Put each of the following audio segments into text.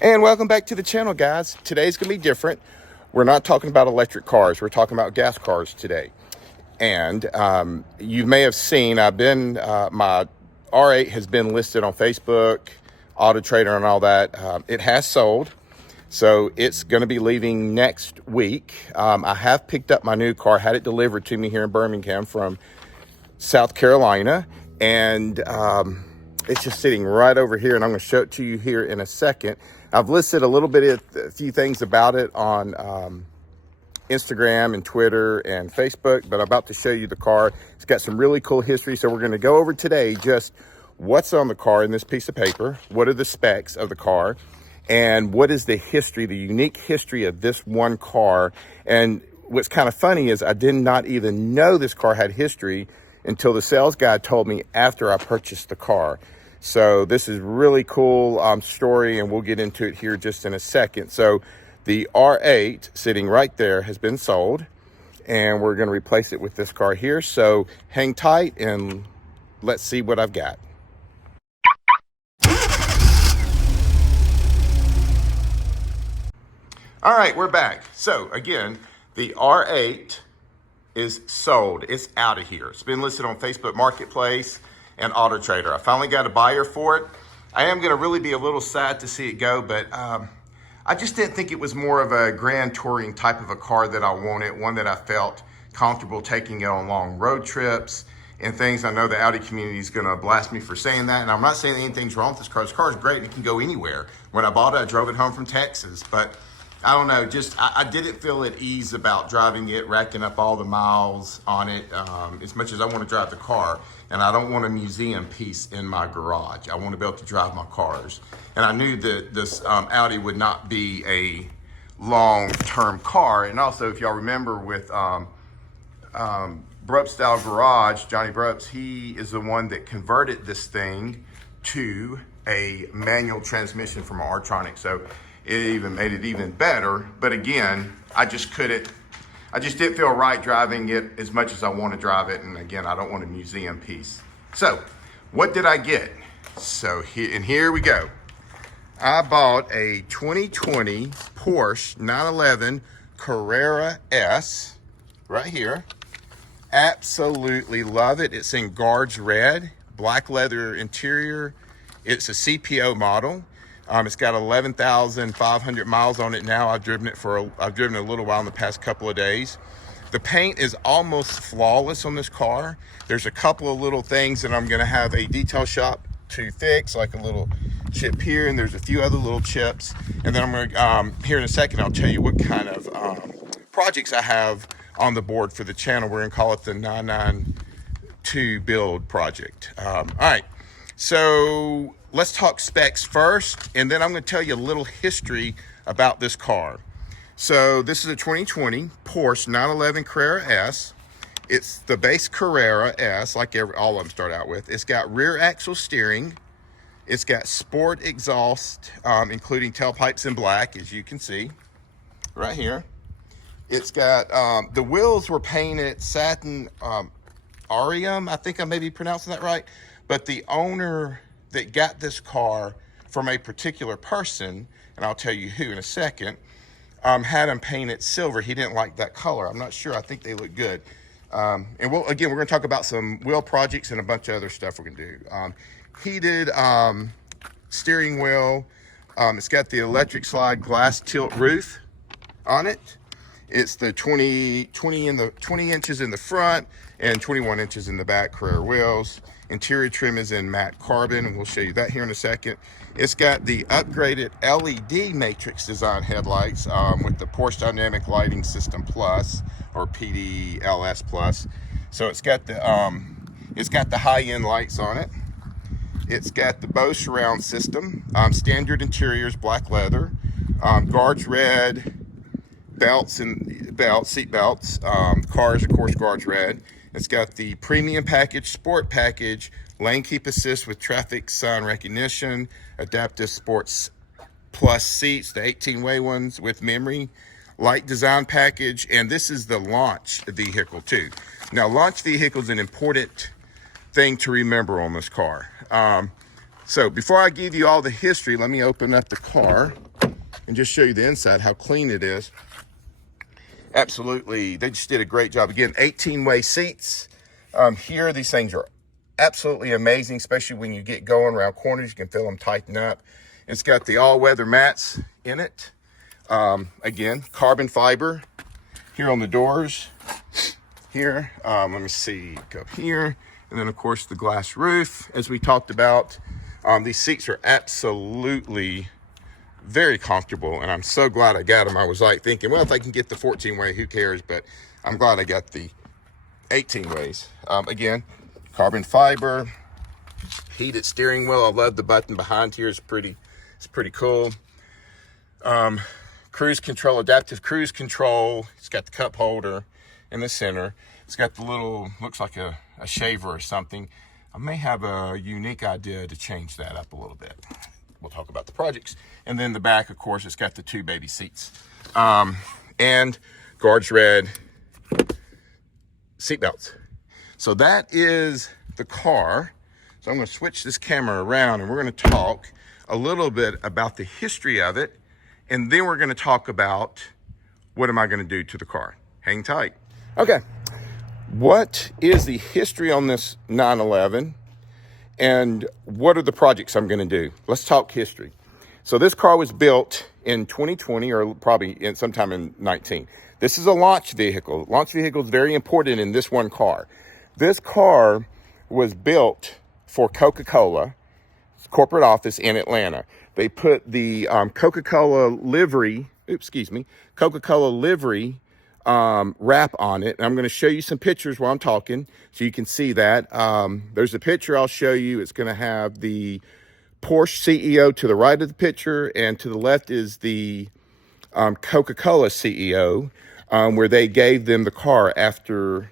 And welcome back to the channel, guys. Today's gonna be different. We're not talking about electric cars. We're talking about gas cars today. And you may have seen, my R8 has been listed on Facebook, Auto Trader and all that. It has sold. So it's gonna be leaving next week. I have picked up my new car, had it delivered to me here in Birmingham from South Carolina. And it's just sitting right over here, and I'm going to show it to you here in a second. I've listed a few things about it on Instagram and Twitter and Facebook, but I'm about to show you the car. It's got some really cool history, so we're going to go over today just what's on the car in this piece of paper, what are the specs of the car, and what is the history, the unique history of this one car. And what's kind of funny is I did not even know this car had history until the sales guy told me after I purchased the car. So this is really cool story, and we'll get into it here just in a second. So the R8 sitting right there has been sold, and we're going to replace it with this car here. So hang tight and let's see what I've got. All right, we're back. So again, the R8 is sold. It's out of here. It's been listed on Facebook Marketplace and Auto Trader. I finally got a buyer for it. I am going to really be a little sad to see it go, but I just didn't think it was more of a grand touring type of a car that I wanted, one that I felt comfortable taking it on long road trips and things. I know the Audi community is going to blast me for saying that, and I'm not saying anything's wrong with this car. This car is great and it can go anywhere. When I bought it, I drove it home from Texas, but I don't know, I didn't feel at ease about driving it, racking up all the miles on it, as much as I want to drive the car. And I don't want a museum piece in my garage. I want to be able to drive my cars. And I knew that this Audi would not be a long-term car. And also, if y'all remember with Brupp Style Garage, Johnny Brupps, he is the one that converted this thing to a manual transmission from an R-Tronic. So it even made it even better. But again, I just didn't feel right driving it as much as I want to drive it. And again, I don't want a museum piece. So what did I get? So here we go. I bought a 2020 Porsche 911 Carrera S right here. Absolutely love it. It's in Guards Red, black leather interior. It's a CPO model. It's got 11,500 miles on it now. I've driven it a little while in the past couple of days. The paint is almost flawless on this car. There's a couple of little things that I'm gonna have a detail shop to fix, like a little chip here, and there's a few other little chips. And then I'm gonna, here in a second, I'll tell you what kind of projects I have on the board for the channel. We're gonna call it the 992 build project. All right, so let's talk specs first, and then I'm going to tell you a little history about this car. So this is a 2020 Porsche 911 Carrera S. It's the base Carrera S, like all of them start out with. It's got rear axle steering. It's got sport exhaust, including tailpipes in black, as you can see right here. It's got, the wheels were painted satin Arium. I think I may be pronouncing that right. But the owner that got this car from a particular person, and I'll tell you who in a second, had them painted silver. He didn't like that color. I'm not sure. I think they look good. And we're going to talk about some wheel projects and a bunch of other stuff we're going to do. Heated steering wheel. It's got the electric slide glass tilt roof on it. It's the 20 inches in the front and 21 inches in the back Carrera wheels. Interior trim is in matte carbon, and we'll show you that here in a second. It's got the upgraded LED matrix design headlights with the Porsche Dynamic Lighting System Plus, or PDLS Plus. So it's got the high-end lights on it. It's got the Bose surround system, standard interiors, black leather, Guards Red seat belts. Cars, of course, Guards Red. It's got the premium package, sport package, lane keep assist with traffic sign recognition, adaptive sports plus seats, the 18-way ones with memory, light design package, and this is the launch vehicle too. Now, launch vehicle is an important thing to remember on this car. So before I give you all the history, let me open up the car and just show you the inside, how clean it is. Absolutely, they just did a great job. Again, 18-way seats. Here, these things are absolutely amazing, especially when you get going around corners. You can feel them tighten up. It's got the all-weather mats in it. Again, carbon fiber here on the doors. Here, let me see, go here. And then, of course, the glass roof, as we talked about. These seats are absolutely very comfortable, and I'm so glad I got them. I was like thinking, well, if I can get the 14-way, who cares? But I'm glad I got the 18 ways. Again, carbon fiber, heated steering wheel. I love the button behind here. It's pretty cool. Cruise control, adaptive cruise control. It's got the cup holder in the center. It's got the little, looks like a shaver or something. I may have a unique idea to change that up a little bit. We'll talk about the projects. And then the back, of course, it's got the 2 baby seats. And Guards Red seat belts. So that is the car. So I'm going to switch this camera around, and we're going to talk a little bit about the history of it. And then we're going to talk about what am I going to do to the car. Hang tight. Okay. What is the history on this 911? And what are the projects I'm going to do? Let's talk history. So this car was built in 2020, or probably sometime in 19. This is a launch vehicle. Launch vehicle is very important in this one car. This car was built for Coca-Cola corporate office in Atlanta. They put the Coca-Cola livery wrap on it. And I'm going to show you some pictures while I'm talking so you can see that. There's a picture I'll show you. It's going to have the Porsche CEO to the right of the picture, and to the left is the Coca-Cola CEO, where they gave them the car after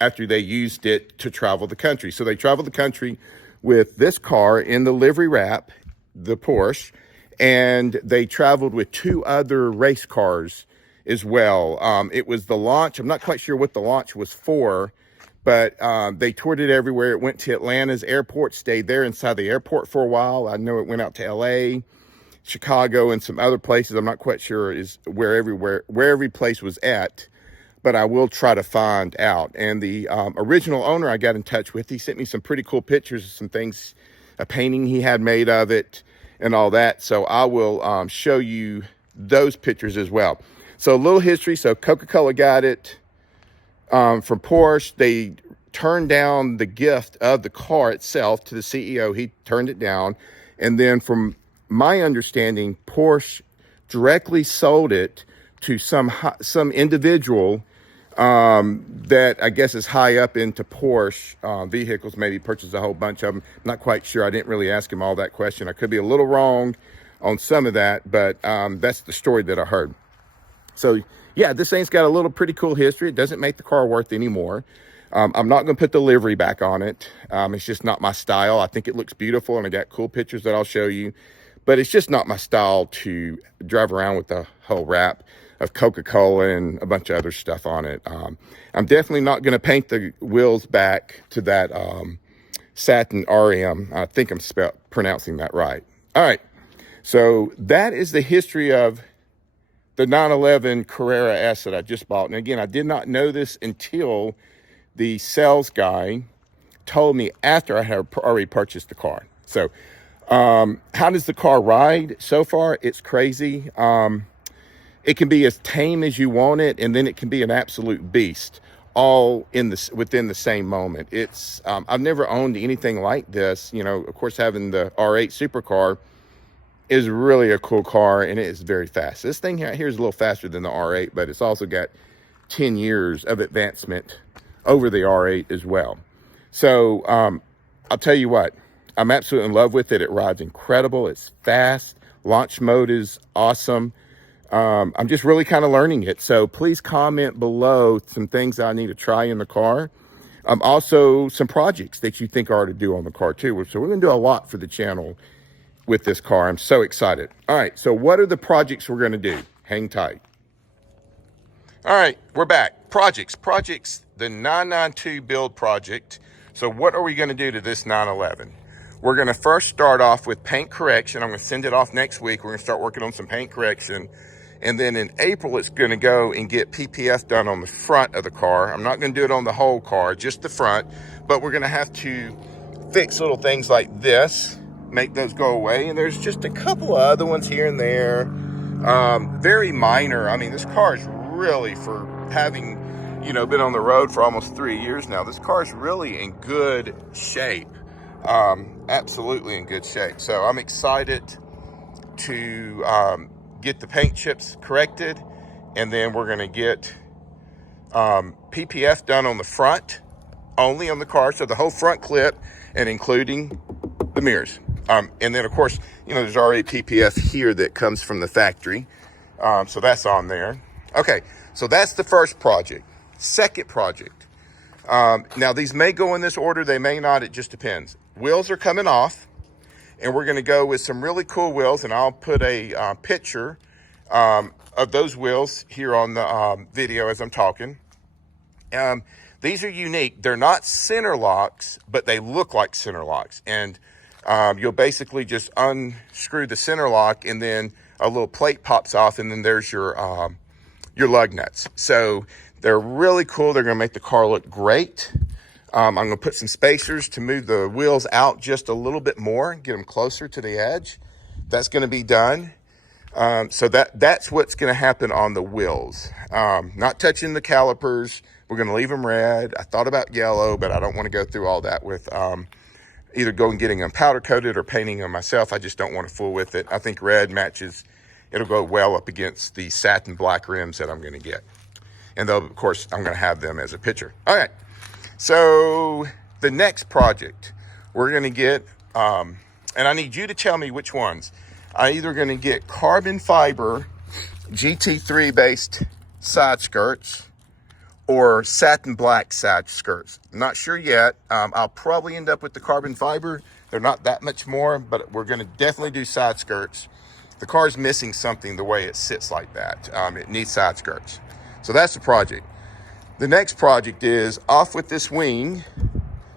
they used it to travel the country. So they traveled the country with this car in the livery wrap, the Porsche, and they traveled with 2 other race cars as well. It was the launch. I'm not quite sure what the launch was for, but they toured it everywhere. It went to Atlanta's airport, stayed there inside the airport for a while. I know it went out to LA, Chicago, and some other places. I'm not quite sure where every place was at, but I will try to find out. And the original owner I got in touch with, he sent me some pretty cool pictures of some things, a painting he had made of it and all that. So I will show you those pictures as well. So a little history. So Coca-Cola got it from Porsche. They turned down the gift of the car itself to the CEO. He turned it down. And then from my understanding, Porsche directly sold it to some individual that I guess is high up into Porsche vehicles, maybe purchased a whole bunch of them. I'm not quite sure. I didn't really ask him all that question. I could be a little wrong on some of that, but that's the story that I heard. So yeah, this thing's got a little pretty cool history. It doesn't make the car worth anymore. I'm not going to put the livery back on it. It's just not my style. I think it looks beautiful, and I got cool pictures that I'll show you, but it's just not my style to drive around with the whole wrap of Coca-Cola and a bunch of other stuff on it. I'm definitely not going to paint the wheels back to that satin RM. I think I'm pronouncing that right. All right. So that is the history of the 911 Carrera S that I just bought. And again, I did not know this until the sales guy told me after I had already purchased the car. So how does the car ride so far? It's crazy. It can be as tame as you want it, and then it can be an absolute beast, all within the same moment. It's I've never owned anything like this. You know, of course, having the R8 supercar is really a cool car, and it is very fast. This thing here is a little faster than the R8, but it's also got 10 years of advancement over the R8 as well. So I'll tell you what, I'm absolutely in love with it. It rides incredible. It's fast. Launch mode is awesome. I'm just really kind of learning it. So please comment below some things I need to try in the car. Also some projects that you think are to do on the car too. So we're going to do a lot for the channel with this car. I'm so excited. All right. So what are the projects we're going to do? Hang tight. All right. We're back. Projects, the 992 build project. So what are we going to do to this 911? we're going to first start off with paint correction. I'm going to send it off next week. We're going to start working on some paint correction. And then in April, it's going to go and get PPF done on the front of the car. I'm not going to do it on the whole car, just the front. But we're going to have to fix little things like this, make those go away. And there's just a couple of other ones here and there. Very minor. I mean, this car is really, for having, you know, been on the road for almost 3 years now, this car is really in good shape. Absolutely in good shape. So I'm excited to get the paint chips corrected, and then we're going to get PPF done on the front, only on the car, so the whole front clip and including the mirrors. And then of course, you know, there's already PPF here that comes from the factory, so that's on there. Okay, so that's the first project. Second project, now these may go in this order, they may not, it just depends. Wheels are coming off, and we're going to go with some really cool wheels, and I'll put a picture of those wheels here on the video as I'm talking. These are unique. They're not center locks, but they look like center locks. And you'll basically just unscrew the center lock, and then a little plate pops off, and then there's your lug nuts. So they're really cool. They're going to make the car look great. I'm going to put some spacers to move the wheels out just a little bit more, get them closer to the edge. That's going to be done. So that's what's going to happen on the wheels. Not touching the calipers. We're going to leave them red. I thought about yellow, but I don't want to go through all that with either going getting them powder coated or painting them myself. I just don't want to fool with it. I think red matches. It'll go well up against the satin black rims that I'm going to get. And though, of course, I'm going to have them as a picture. All right. So the next project we're going to get, and I need you to tell me which ones. I'm either going to get carbon fiber GT3 based side skirts or satin black side skirts. I'm not sure yet. I'll probably end up with the carbon fiber. They're not that much more, but we're going to definitely do side skirts. The car's missing something the way it sits like that. It needs side skirts. So that's the project. The next project is off with this wing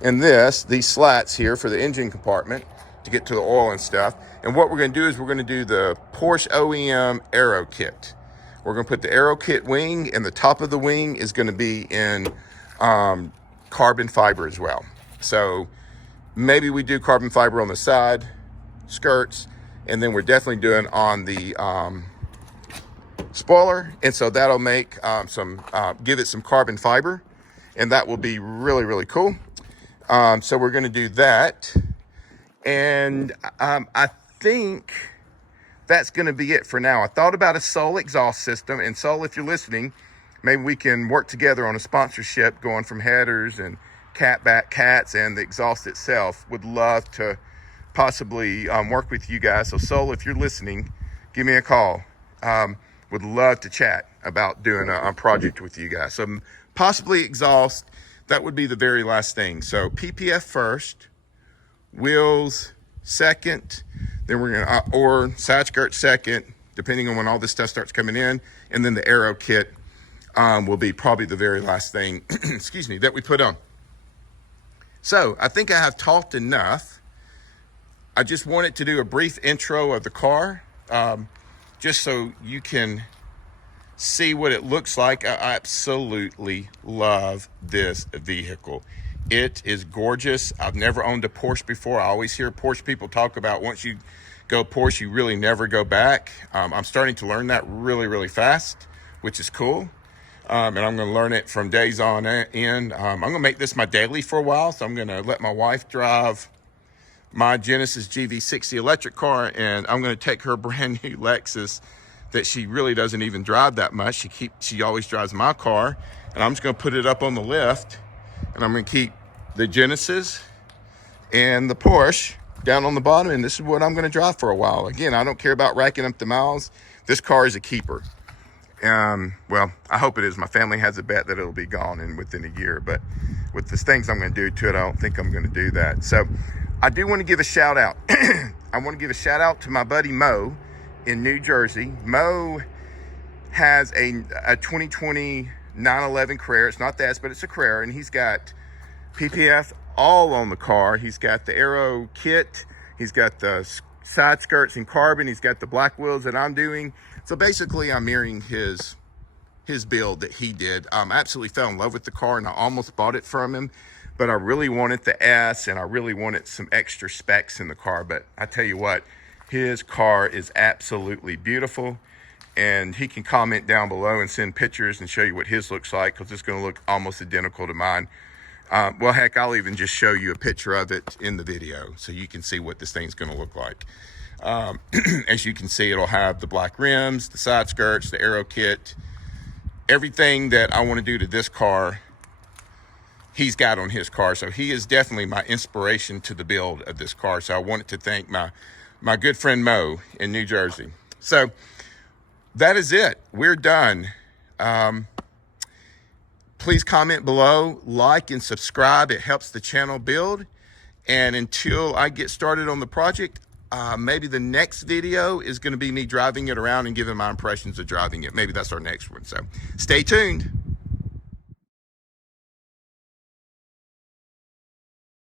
and these slats here for the engine compartment to get to the oil and stuff. And what we're going to do is we're going to do the Porsche OEM Aero kit. We're going to put the Aero kit wing, and the top of the wing is going to be in carbon fiber as well. So maybe we do carbon fiber on the side skirts, and then we're definitely doing on the spoiler. And so that'll make give it some carbon fiber, and that will be really, really cool. So we're going to do that. And I think that's going to be it for now. I thought about a Soul exhaust system, and Soul, if you're listening, maybe we can work together on a sponsorship going from headers and cats and the exhaust itself. Would love to possibly work with you guys. So Soul, if you're listening, give me a call. Would love to chat about doing a project with you guys. So possibly exhaust, that would be the very last thing. So PPF first, wheels second, then we're gonna or side skirt second, depending on when all this stuff starts coming in, and then the Aero kit will be probably the very last thing excuse me, that we put on. So I think I have talked enough. I just wanted to do a brief intro of the car, just so you can see what it looks like. I absolutely love this vehicle. It is gorgeous. I've never owned a Porsche before. I always hear Porsche people talk about once you go Porsche, you really never go back. I'm starting to learn that really, really fast, which is cool. And I'm going to learn it from days on end. I'm going to make this my daily for a while. So I'm going to let my wife drive my Genesis GV60 electric car, and I'm going to take her brand new Lexus that she really doesn't even drive that much. She always drives my car, and I'm just going to put it up on the lift, and I'm going to keep the Genesis and the Porsche down on the bottom, and this is what I'm going to drive for a while. Again, I don't care about racking up the miles. This car is a keeper. Well, I hope it is. My family has a bet that it'll be gone within a year, but with the things I'm going to do to it, I don't think I'm going to do that. So I do want to give a shout out. I want to give a shout out to my buddy Mo in New Jersey. Mo has a 2020 911 Carrera. It's not that, but it's a Carrera, and he's got PPF all on the car. He's got the aero kit. He's got the side skirts in carbon. He's got the black wheels that I'm doing. So basically I'm mirroring his build that he did. I absolutely fell in love with the car and I almost bought it from him, but I really wanted the S and I really wanted some extra specs in the car. But I tell you what, his car is absolutely beautiful, and he can comment down below and send pictures and show you what his looks like, because it's going to look almost identical to mine. Well, heck, I'll even just show you a picture of it in the video so you can see what this thing's going to look like. As you can see, it'll have the black rims, the side skirts, the aero kit, everything that I want to do to this car, he's got on his car. So he is definitely my inspiration to the build of this car. So I wanted to thank my good friend Mo in New Jersey. So that is it. We're done. Please comment below, like and subscribe. It helps the channel build. And until I get started on the project, maybe the next video is going to be me driving it around and giving my impressions of driving it. Maybe that's our next one. So stay tuned.